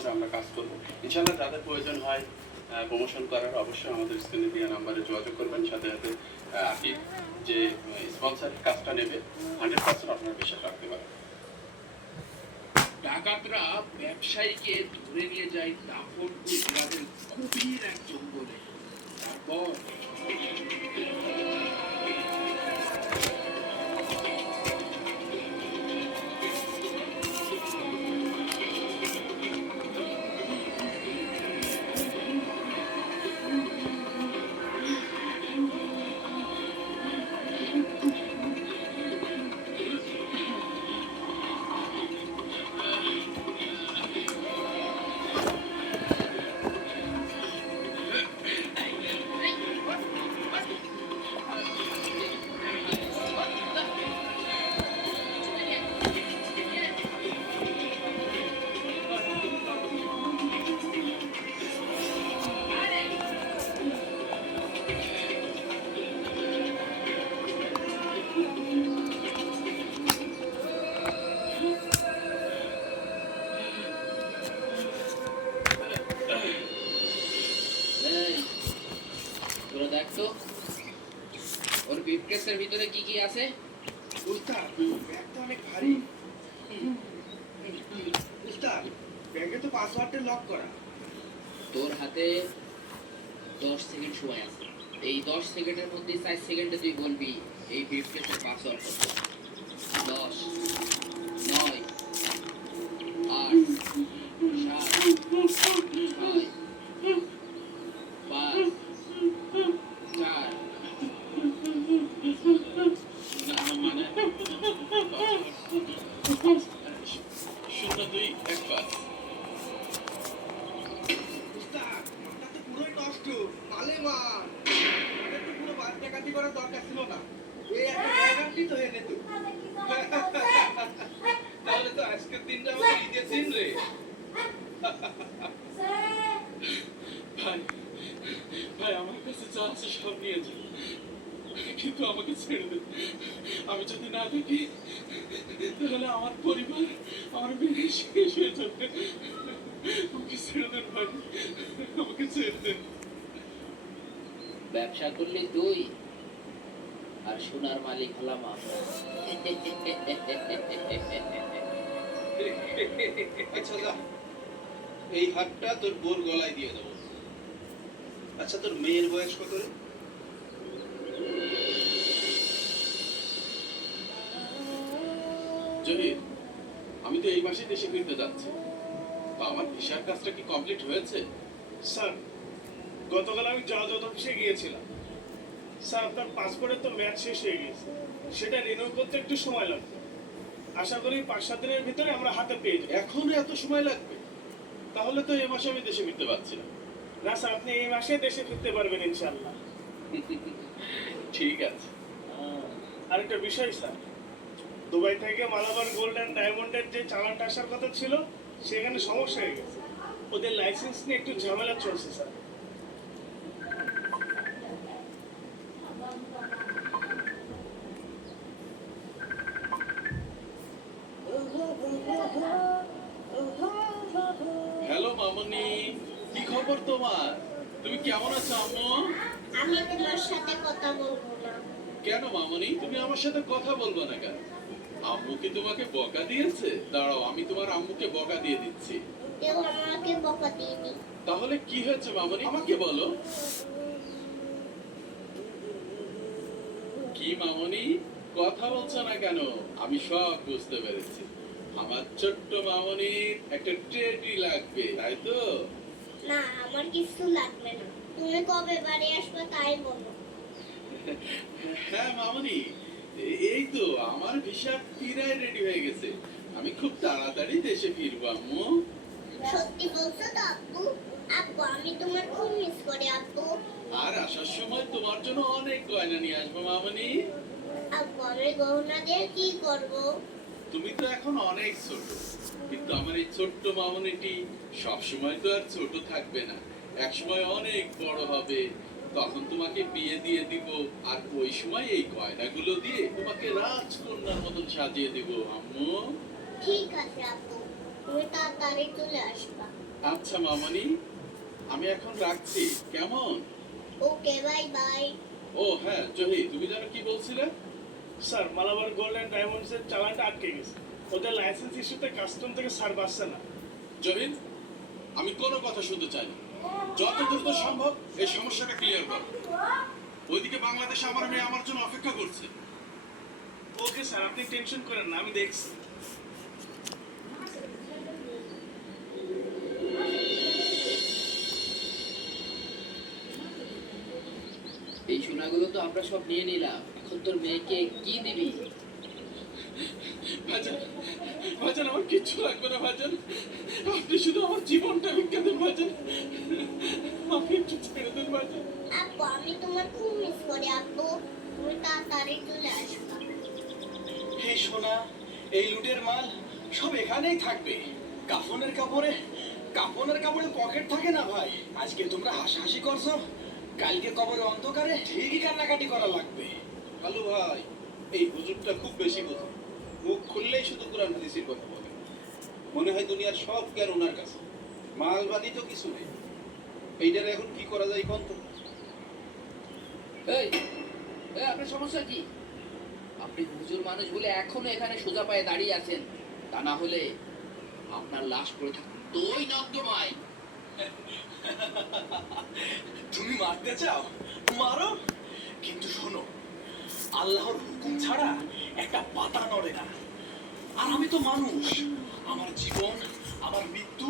ধরে আমরা কাজ করবো ইনশাআল্লাহ। যাদের প্রয়োজন হয় প্রমোশন করার অবশ্যই আমাদের স্ক্রিনে দেওয়া নাম্বারে যোগাযোগ করবেন। সাথে সাথে আকিব যে স্পন্সর কাজটা নেবে 100% আপনার বিশ্বাস রাখতে পারেন। ডাকাতরা ব্যবসায়ীকে ধরে নিয়ে যায় দাফনপুর গ্রামের গভীর এক জঙ্গলে। তারপর তোরা দেখ তো ওর ব্রিফকেসের ভিতরে কি কি আছে। উস্তাদ, ব্যাগটা অনেক ভারী। উস্তাদ, ব্যাগে তো পাসওয়ার্ডটা লক করা। তোর হাতে 10 সেকেন্ড সময় আছে। এই 10 সেকেন্ডের মধ্যে 4 সেকেন্ডে তুই বলবি এই ব্রিফকেসের পাসওয়ার্ড কত। 10 9 8 7 6 5 4 না মানে 0-2-1-5। উস্তাদ, মাথা তো পুরোই নষ্ট। মালে মার। এটা তো পুরো বাদ ডাকাতি করার দরকার ছিল না। এই একটা ব্যাগান্তি তো হয়ে যেত। তাহলে তো আজকের দিনটা আমাদের ঈদের দিন রে। ভাই ভাই আমার কাছে যা আছে সব নিয়ে যান, কিন্তু আমাকে ছেড়ে দেন। আমি যদি না দেখি তাহলে আমার পরিবার আমার মেয়ে শেষ হয়ে যাবে। আমাকে ছেড়ে দেন ভাই, আমাকে ছেড়ে দেন। ব্যবসা করলি তুই আর সোনার মালিক হলাম আমরা। আচ্ছা যা, এই হাতটা তোর বোর গলায় দিয়ে দেবো। আচ্ছা তোর মেয়ের বয়স কত রে? জহির, আমি তো এই মাসে দেশে ফিরতে যাচ্ছি। তো আমার ভিসার কাজটা কি কমপ্লিট হয়েছে? স্যার, গতকাল আমি জাহাজ অফিসে গিয়েছিলাম। স্যার, আপনার পাসপোর্টের তো মেয়াদ শেষ হয়ে গেছে, সেটা রিনিউ করতে একটু সময় লাগবে। আশা করি 5-7 দিনের ভিতরে আমরা হাতে পেয়ে যাবো। এখন এত সময় লাগবে? তাহলে তো এই মাসে আমি দেশে ফিরতে পারছি না। না স্যার, আপনি এই মাসে দেশে ফিরতে পারবেন ইনশাল্লাহ। ঠিক আছে। আরেকটা বিষয় স্যার, দুবাই থেকে মালাবার গোল্ড অ্যান্ড ডায়মন্ডের যে চালানটা আসার কথা ছিল সেখানে সমস্যা হয়ে গেছে। ওদের লাইসেন্স নিয়ে একটু ঝামেলা চলছে স্যার। হ্যালো মামনি, কি খবর তোমার? তুমি কেমন আছো আম্মু? আমি তোমার সাথে কথা বলবো না। কেন মামনি, তুমি আমার সাথে কথা বলবো না কেন? আম্মু কি তোমাকে বকা দিয়েছে? দাঁড়াও, আমি তোমার আম্মুকে বকা দিয়ে দিচ্ছি। কেউ আমাকে বকা দিইনি। তাহলে কি হয়েছে মামনি, আমাকে বলো। কি মামনি, কথা বলছো না কেন? আমি সব বুঝতে পেরেছি। আমার ছোট্ট মামনির একটা টেডি লাগবে, তাই তো? না, আমার কিছু লাগবে না। তুমি কবে বাড়ি আসবে তাই বলো। হ্যাঁ মামনি, এই তো আমার ভিসা প্রায় রেডি হয়ে গেছে। আমি খুব তাড়াতাড়ি দেশে ফিরবো আম্মু। সত্যি বলছো তো আব্বু? আব্বু, আমি তোমার খুব মিস করি আব্বু। আর আসার সময় তোমার জন্য অনেক গয়না নিয়ে আসবো মামনি। আব্বু, আমি গহনা দিয়ে কি করব? তুমি তো এখন অনেক ছোট, কিন্তু আমার এই ছোট্ট মামনিটি সব সময় তো আর ছোট থাকবে না, এক সময় অনেক বড় হবে। তখন তোমাকে বিয়ে দিয়ে দিব, আর ওই সময় এই গয়নাগুলো দিয়ে তোমাকে রাজকন্যার মতন সাজিয়ে দিব আম্মু। ঠিক আছে আব্বু। তুমি তাড়াতাড়ি চলে আসবা। আচ্ছা মামনি, আমি এখন রাখছি, কেমন? ওকে, বাই বাই। ও হ্যাঁ জহি, তুমি যেন কি বলছিলে? স্যার মালাবার গোল্ড অ্যান্ড ডায়মন্ডসের চালানটা আটকে গেছে, ওদের লাইসেন্স ইস্যুতে কাস্টম থেকে সার্ভ আসছে না। জহির, আমি কোনো কথা শুনতে চাই না। যত দ্রুত সম্ভব এই সমস্যাটা ক্লিয়ার করো। ওইদিকে বাংলাদেশে আমার মেয়ে আমার জন্য অপেক্ষা করছে। ওকে স্যার, আপনি টেনশন করেন না, আমি দেখছি। এই সোনাগুলো তো আমরা সব নিয়ে নিলাম, এখন তোর মেয়েকে কি দিবি? ভাইজান, ভাইজান আমার কিচ্ছু লাগবে না ভাইজান, আপনি শুধু আমার জীবনটা ভিক্ষা দেন ভাইজান, আপনি একটু ছেড়ে দেন ভাইজান। আব্বু, আমি তোমার খুব মিস করি আব্বু। তুমি তাড়াতাড়ি চলে আসবা। হে সোনা, এই লুটের মাল সব এখানেই থাকবে। কাফনের কাপড়ে পকেট থাকে না ভাই। আজকে তোমরা হাসাহাসি করছো, কালকে কবরে অন্ধকারে ঠিকই কান্নাকাটি করা লাগবে। কালু ভাই, এই হুজুরটা খুব বেশি বোঝে, মুখ খুললেই শুধু কোরআন হাদিসের কথা বলে। মনে হয় দুনিয়ার সব জ্ঞান ওনার কাছে, মালবাদী তো কিছু নেই। এইটার এখন কি করা যায় কোন তো? এই এই, আপনার সমস্যা কি? আপনি হুজুর মানুষ বলে এখনো এখানে সোজা পায়ে দাঁড়িয়ে আছেন, তা না হলে আপনার লাশ পড়ে থাকতো ওই নর্দমায়। তুমি মারতে চাও মারো, কিন্তু শোনো, আল্লাহর হুকুম ছাড়া একটা পাতা নড়ে না। আর আমি তো মানুষ, আমার জীবন, আমার মৃত্যু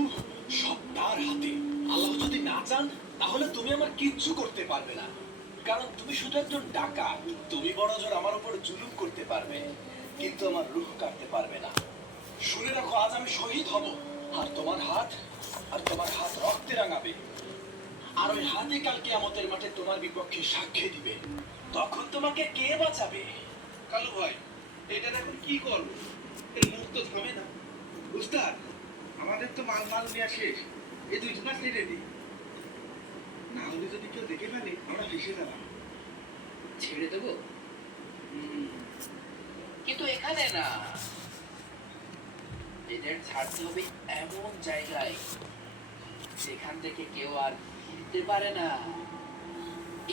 সব তার হাতে। আল্লাহ যদি না চান তাহলে তুমি আমার কিচ্ছু করতে পারবে না, কারণ তুমি শুধু একজন ডাকাত। তুমি বড় জোর আমার উপর জুলুম করতে পারবে, কিন্তু আমার রূহ কাটতে পারবে না। শুনে রাখো, আজ আমি শহীদ হব, আর তোমার হাত রক্তে রাঙাবে। আর ওই হাতে কালকে আমাদের মাঠে তোমার বিপক্ষে সাক্ষী দিবে। তখন তোমাকে কে বাঁচাবে? কালু ভাই, এইটার এখন কি করবো? এর মুখ তো থামে না। উস্তাদ, আমাদের তো মাল নেওয়া শেষ, এই দুইটা না ছেড়ে দিই, না হলে যদি কেউ দেখে ফেলে আমরা ফেসে গেলাম। ছেড়ে দেবো? কিন্তু এখানে না, এদের ছাড়তে হবে এমন জায়গায় যেখান থেকে কেউ আর ফিরতে পারে না।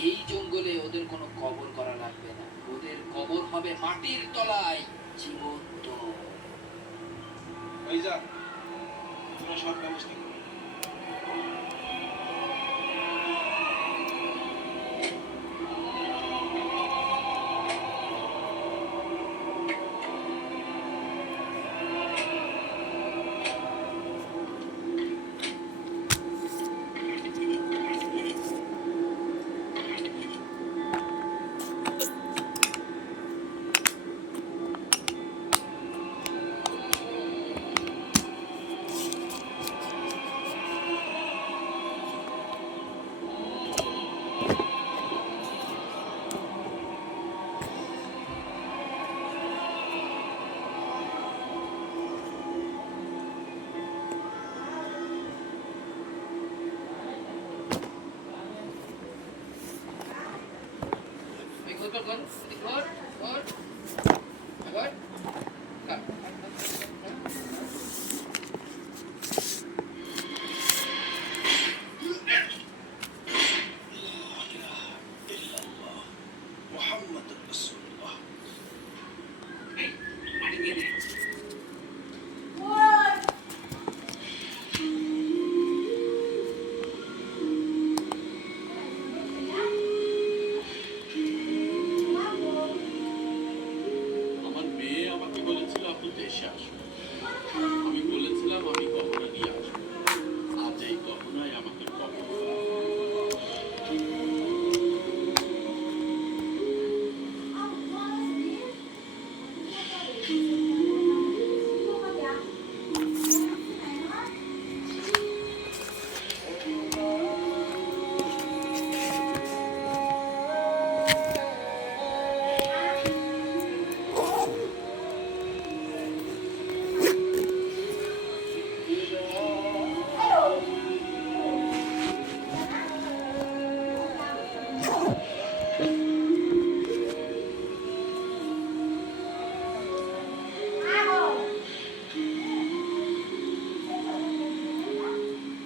এই জঙ্গলে ওদের কোনো কবর করা লাগবে না, ওদের কবর হবে মাটির তলায়, জীবন্ত। এই যা, তোরা সব ব্যবস্থা কর। কর, কর, কর, কর।